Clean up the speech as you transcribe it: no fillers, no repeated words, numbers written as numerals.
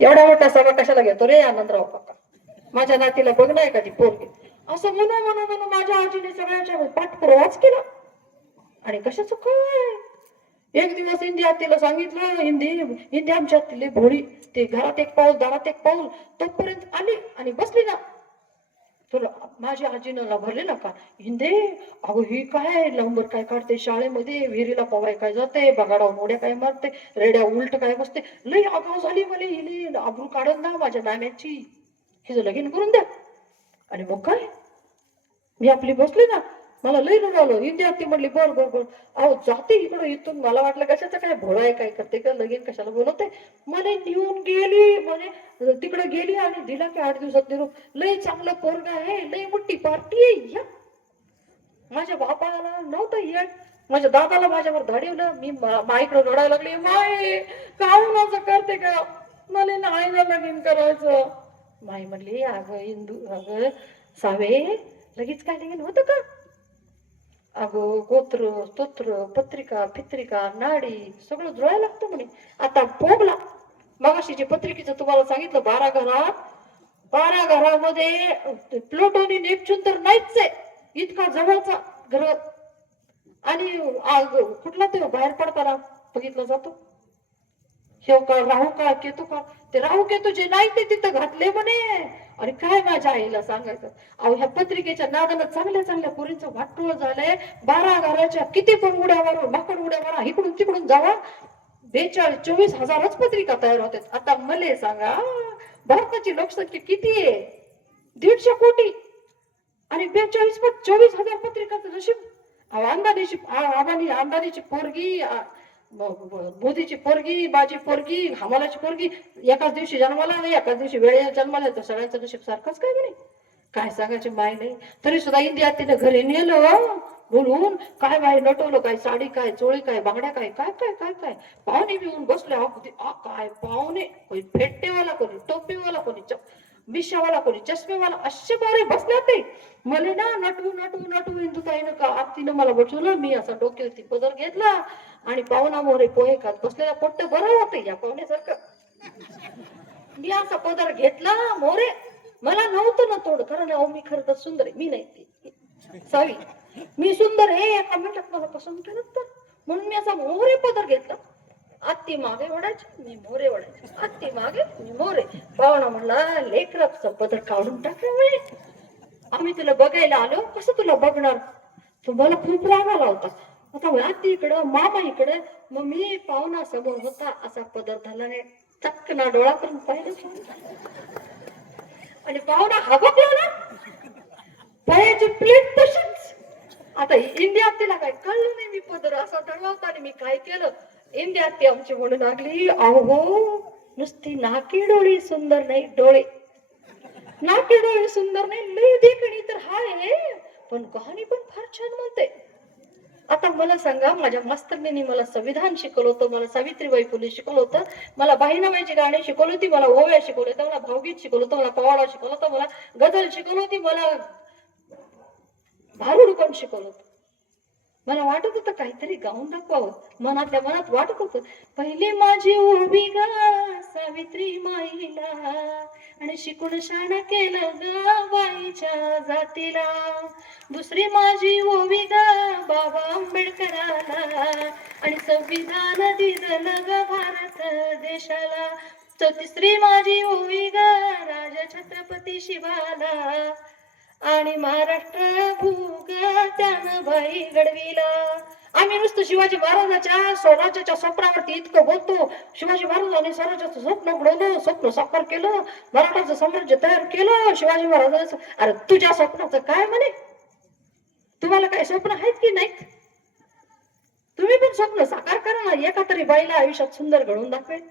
एवढा मोठा सभा कशाला घेतो रे आनंदराव काका, माझ्या नातीला बघ ना एखादी पोरगी. असं म्हणून माझ्या आजीने सगळ्यांच्या पाठपुरावाच केला. आणि कशाच काय, एक दिवस हिंदी आत्तीला सांगितलं, हिंदी हिंदी आमच्या आत्तीला भोळी, ते घरात एक पाऊल दारात एक पाऊल, तोपर्यंत आली आणि बसली ना. तुला माझ्या आजीनं भरले ना का हिंदे, अगं ही काय नंबर काय काढते शाळेमध्ये, विहिरीला पवाय काय जाते, बगाडावर मोड्या काय मारते, रेड्या उलट काय बसते, लई आगाव झाली मला, हिने आबरू काढत ना माझ्या नाण्याची, हिचं लगीन करून द्या. आणि मग काय, मी आपली बसली ना, मला लई रडवलं. हिंदी आत्ती म्हणली बर बर बर, अहो जाते इकडं इथून. मला वाटलं कशाचं काय भोळा आहे, काय करते का, लगीन कशाला बोलवते. मला नेऊन गेली म्हणे, तिकडे गेली आणि दिला की 8 दिवसात निरोप, लई चांगलं पोरग आहे, लई मोठी पार्टी आहे या. माझ्या बापाला नव्हतं येत, माझ्या दादाला माझ्यावर धाडवलं. मी माईकडे रडायला लागली, माई काहून असं करते का, मला नाही ना लगीन करायचं. माई म्हणली, अगं इंदू, अगं सावे, लगेच काय लगीन होतं का, अगं गोत्र स्तोत्र पत्रिका फित्रिका नाडी सगळं जुळायला लागतं म्हणे. आता भोगला मगाशी पत्रिकेचं तुम्हाला सांगितलं, 12 घरात, 12 घरामध्ये प्लुटोनी नेपच्यून तर नाहीच आहे, इतका जवळचा ग्रह. आणि कुठला तो बाहेर पडताना बघितला जातो, हे का राहू का केतू का, ते राहू केतू जे नाही ते तिथं घातले म्हणे. आणि काय माझ्या आईला सांगायचं, अहो ह्या पत्रिकेच्या नादानं चांगल्या चांगल्या पोरींचं वाटोळ झालंय. 12 घराच्या किती पण उड्यावर माकड उड्यावर इकडून तिकडून जावा, 42-24 हजारच पत्रिका तयार होतात. आता मले सांगा, भारताची लोकसंख्या किती आहे, 150 कोटी, आणि 42-24 हजार पत्रिकाचं नशीब. अंबानीची पोरगी, मोदीची पोरगी, माझी पोरगी, हमालाची पोरगी एकाच दिवशी जन्माला, एकाच दिवशी वेळेला जन्माला, तर सगळ्यांचं नशीब सारखंच काय म्हणे. काय सांगायचे माय नाही. तरी सुद्धा इंडिया तिने घरी नेलं बोलून, काय बाई नटवलं, काय साडी काय चोळी काय बांगड्या काय काय काय काय काय, पाहुणे येऊन बसले. काय पाहुणे, कोणी फेट्टेवाला, कोणी टोपीवाला, कोणी मिशावाला, कोणी चष्मेवाला, असे बारे बसले होते. मला ना नटवू नटवू नटवू इंदुताईनं का आत्तीनं मला बसवलं. मी असा डोक्यावरती पदर घेतला आणि पाहुणा मोरे पोहे खात बसलेला, पोट्ट बरं होतं या पाहुण्यासारखं. मी असा पदर घेतला मोरे, मला नव्हतं ना तोड, कारण अहो मी खरं तर सुंदर आहे, मी नाही ती सावी, मी सुंदर हे एका मिनिटात मला पसंत केलं तर, म्हणून मी असा मोरे पदर घेतला. आत्ती मागे ओढायची, मी मोरे ओढायचे, आत्ती मागे मी मोरे. पाहुणा म्हणला, लेकराचं पदर काढून टाकल्यामुळे आम्ही तुला बघायला आलो, कसं तुला बघणार, तुम्हाला खूप राग आला होता. आता आत्ती इकडं मामा इकडे, मग मी पाहुणा समोर होता, असा पदर झाल्याने चक्कना डोळा करून पाहिलं आणि पाहुणा हबकला ना, पायाची प्लेट तशीच. आता इंडिया तिला काय कळलं नाही, मी पदर असा दळवता आणि मी काय केलं. इंडिया ती आमची म्हणू लागली, अहो नुसती नाकी डोळी सुंदर नाही, डोळे नाकी डोळे सुंदर नाही, लई देखणी तर हाय, पण कहाणी पण फार छान म्हणते. आता मला सांगा, माझ्या मास्तरने मला संविधान शिकवलं होतं, मला सावित्रीबाई फुले शिकवलं होतं, मला बहिणाबाईची गाणी शिकवली होती, मला ओव्या शिकवले होत्या, मला भावगीत शिकवलं होतं, मला पवाडा शिकवलं होतं, मला गझल शिकवली होती, मला भारुड पण शिकवलं होतं. मला वाटत होतं काहीतरी गाऊन दाखवावं, मनातल्या मनात वाटत होतं. पहिली माझी ओवी गा सावित्री माईला, आणि शिकून शाणा केलं ग बाईच्या जातीला. दुसरी माझी ओवी गा बाबा आंबेडकराला, आणि संविधान दिलं ग भारत देशाला. तिसरी माझी ओवी गा राजा छत्रपती शिवाला, आणि महाराष्ट्र भूग त्यानं बाई घडविला. आम्ही नुसतं शिवाजी महाराजाच्या स्वराज्याच्या स्वप्नावरती इतकं बोलतो, शिवाजी महाराजांनी स्वराज्याचं स्वप्न घडवलं, स्वप्न साकार केलं, मराठाचं साम्राज्य तयार केलं शिवाजी महाराजांचं. अरे तुझ्या स्वप्नाचं काय म्हणे, तुम्हाला काय स्वप्न आहेत की नाहीत, तुम्ही पण स्वप्न साकार करा ना, एका तरी बाईला आयुष्यात सुंदर घडवून दाखवेल.